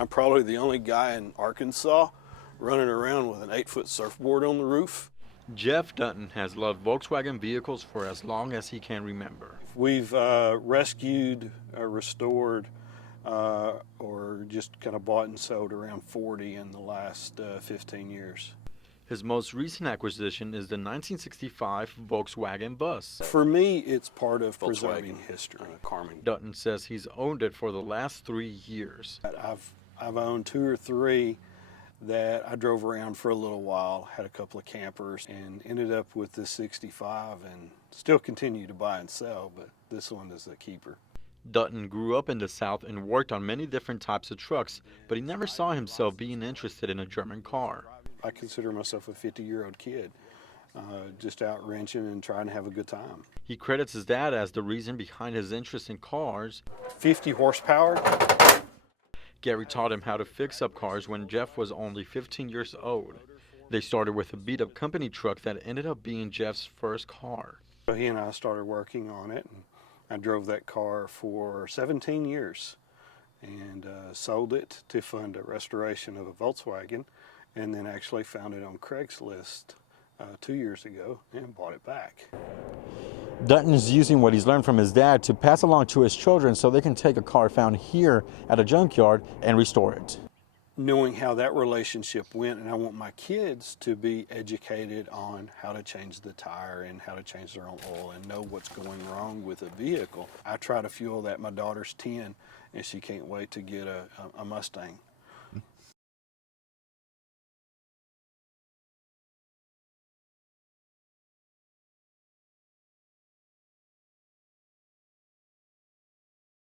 I'm probably the only guy in Arkansas running around with an 8-foot surfboard on the roof. Jeff Dutton has loved Volkswagen vehicles for as long as he can remember. We've rescued, restored, or just kind of bought and sold around 40 in the last 15 years. His most recent acquisition is the 1965 Volkswagen bus. For me, it's part of preserving history. Dutton says he's owned it for the last 3 years. I've owned 2 or 3 that I drove around for a little while, had a couple of campers, and ended up with this 65 and still continue to buy and sell, but this one is a keeper. Dutton grew up in the South and worked on many different types of trucks, but he never saw himself being interested in a German car. I consider myself a 50-year-old kid, just out wrenching and trying to have a good time. He credits his dad as the reason behind his interest in cars. 50 horsepower. Gary taught him how to fix up cars when Jeff was only 15 years old. They started with a beat-up company truck that ended up being Jeff's first car. So he and I started working on it, and I drove that car for 17 years and sold it to fund a restoration of a Volkswagen, and then actually found it on Craigslist 2 years ago and bought it back. Dutton is using what he's learned from his dad to pass along to his children so they can take a car found here at a junkyard and restore it. Knowing how that relationship went, and I want my kids to be educated on how to change the tire and how to change their own oil and know what's going wrong with a vehicle. I try to fuel that. My daughter's 10 and she can't wait to get a Mustang.